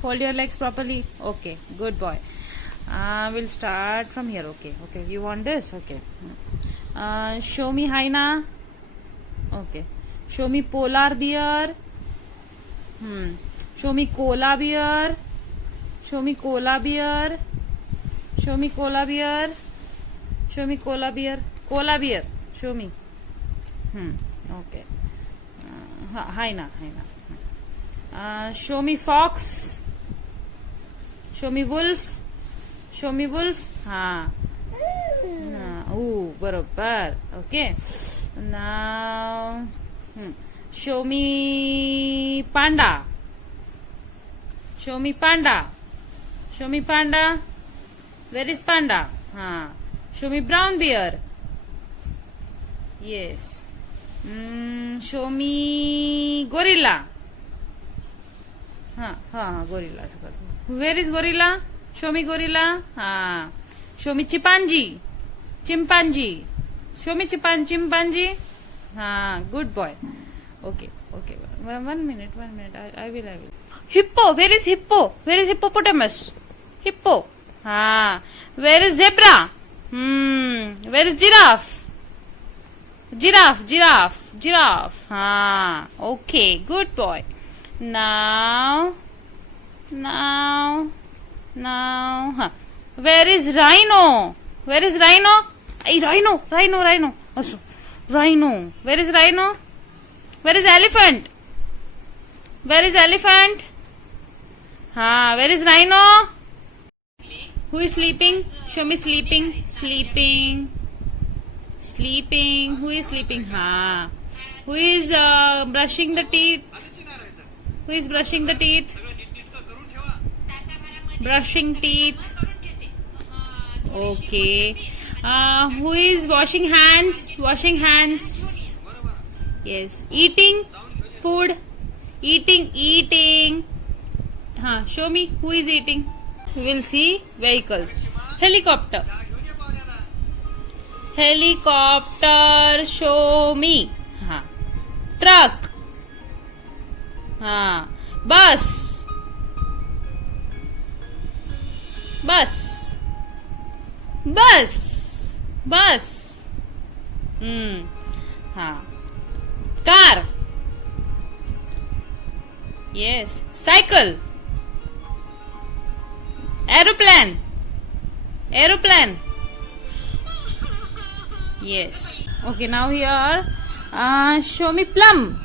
Fold your legs properly. Okay, good boy. We'll start from here. Okay, okay. You want this? Okay. Show me hyena. Okay. Show me polar bear. Show me koala bear. Show me koala bear. Show me koala bear. Show me koala bear. Koala bear. Show me. Okay. Hyena. Show me fox. Show me wolf. Show me wolf. बरोबर. Okay. Now, show me panda. Show me panda. Show me panda. Where is panda? Show me brown bear. Yes. Show me gorilla. Gorilla. Where is gorilla? Show me gorilla. Show me chimpanzee. Chimpanzee. Show me chimpanzee. Good boy. Okay. 1 minute. I will. Hippo. Where is hippo? Where is hippopotamus? Hippo. Where is zebra? Where is giraffe? Giraffe. Okay. Good boy. Now. Where is rhino? Where is rhino? Rhino. Rhino. Where is rhino? Where is elephant? Where is elephant? Where is rhino? Who is sleeping? Show me sleeping. Sleeping. Who is sleeping? Who is brushing the teeth? Who is brushing the teeth? Brushing teeth. Okay. Who is washing hands? Washing hands. Yes. Eating food. Eating. Show me who is eating. We will see vehicles. Helicopter. Show me. Truck. Bus. Car. Yes. Cycle. Aeroplane. Yes. Okay, now here, show me plum.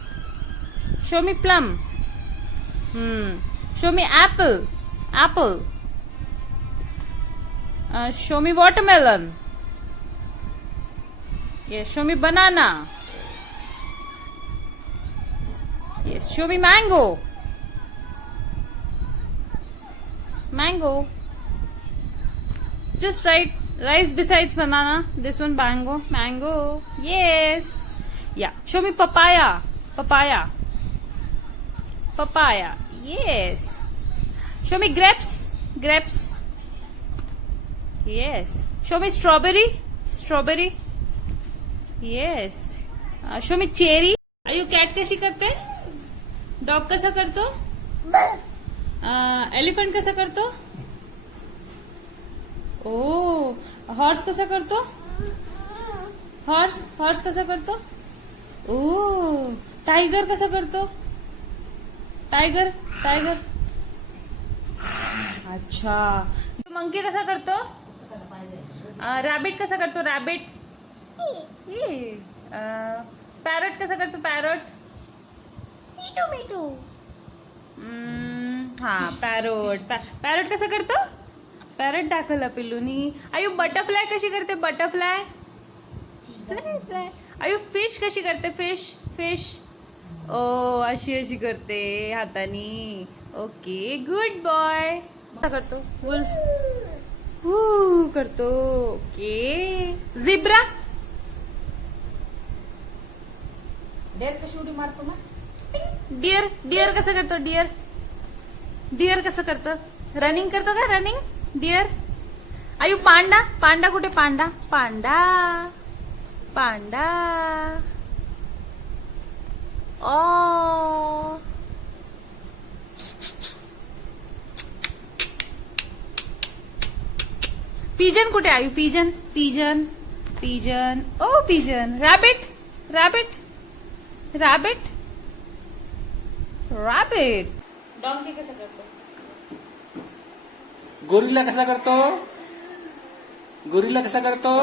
Show me apple. Show me watermelon. Yes. Show me banana. Yes. Show me mango. Just write besides banana. This one mango. Yes. Yeah. Show me papaya. Yes. Show me grapes. Yes. Show me strawberry. Yes. Show me cherry. आयु cat कशी करते? Dog कसा करतो? Elephant कसा करतो? Horse कसा करतो? Horse कसा करतो? टायगर कसा करतो? टायगर. अच्छा. मंकी कसा करतो? रॅबिट कसा करतो? रॅबिट. पॅरट कसा करतो? पॅरट. मिठू. पॅरट कसा करतो? पॅरट दाखवला पिल्लूनी. आयु बटरफ्लाय कशी करते? बटरफ्लाय. आयु फिश कशी करते? फिश. अशी करते हातानी. Okay, good boy. कसा करतो? वुल्फ. करतो. ओके. झिब्रा. डेअर कशी उडी मारतो ना? डिअर कसं करतो? डिअर कसं करतो? रनिंग करतो का? रनिंग. डिअर. आयु पांडा कुठे? पांडा. पिजन कुठे आयु पिजन पिजन पिजन ओ pigeon rabbit rabbit rabbit rabbit donkey कसं करतो गोरिला कसा करतो? गोरिला कसा करतो?